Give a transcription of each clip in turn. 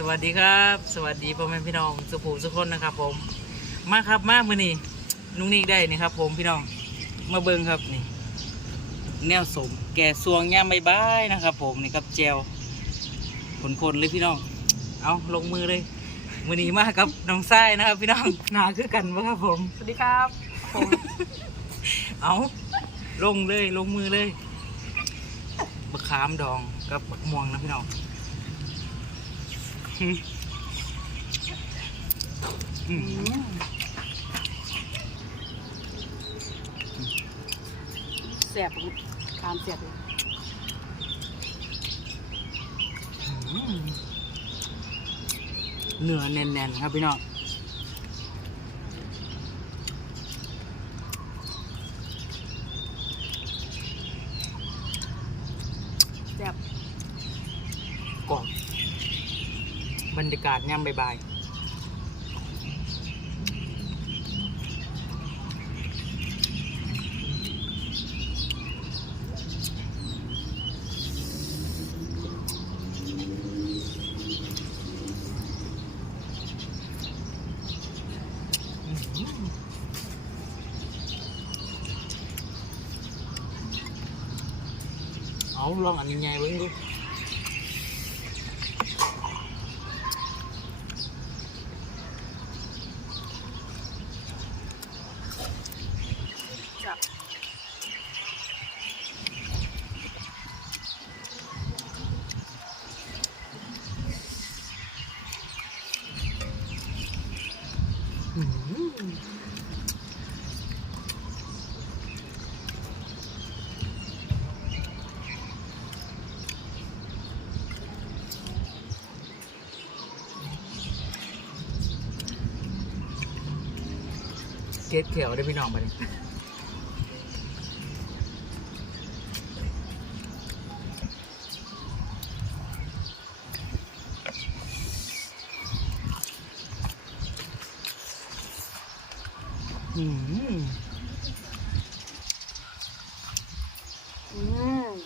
สวัสดีครับ สวัสดีพ่อแม่พี่น้องสุภูสุกคนนะครับ ผม มาครับมามือนี่นุ่งนิกได้นี่ครับ ผมพี่น้องมาเบิ่งครับนี่ แนวสมแก่สวงย่ามใบใบายนะครับ ผมนี่ครับเจลคนๆเลยพี่น้อง เอาลงมือเลยมือนี้มากับน้องไส้นะครับ พี่น้องหนาคือกันปะครับผม สวัสดีครับผมเอาลงเลยลงมือเลยบักขามดองกับบักม่วงนะพี่น้อง หึอืมแสบผมตามแสบเลยอืมเนื้อแน่นๆครับพี่น้อง แสบ ก่อน บรรยากาศย่ำบ่ายเอาลองอันนี้ไงเบิ้งดู เกล็ดเขียวได้พี่น้องไปเลย อืมอืม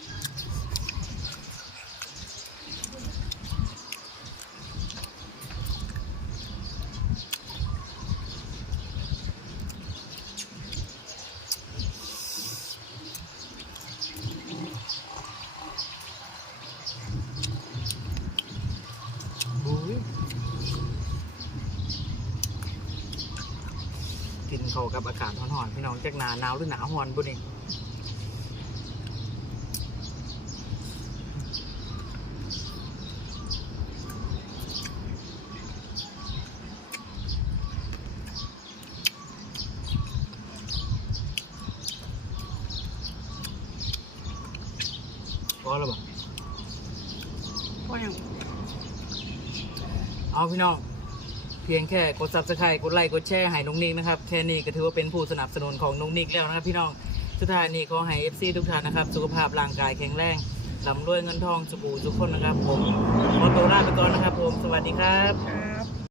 กินเขากับอากาศร้อนๆพี่น้องจากหนาหนาวหรือหนาวร้อนบุนี่พอแล้วบ่เพราะอย่างเอาพี่น้อง เพียงแค่กด subscribe กดไลค์กดแชร์ให้น้องนิกนะครับแค่นี้ก็ถือว่าเป็นผู้สนับสนุนของน้องนิกแล้วนะครับ พี่น้องสุดท้ายนี้ขอให้ FC ทุกท่านนะครับ สุขภาพร่างกายแข็งแรงลำรวยเงินทองสุขูทุกคนนะครับ ผมขอตัวลาไปก่อนนะครับ ผมสวัสดีครับ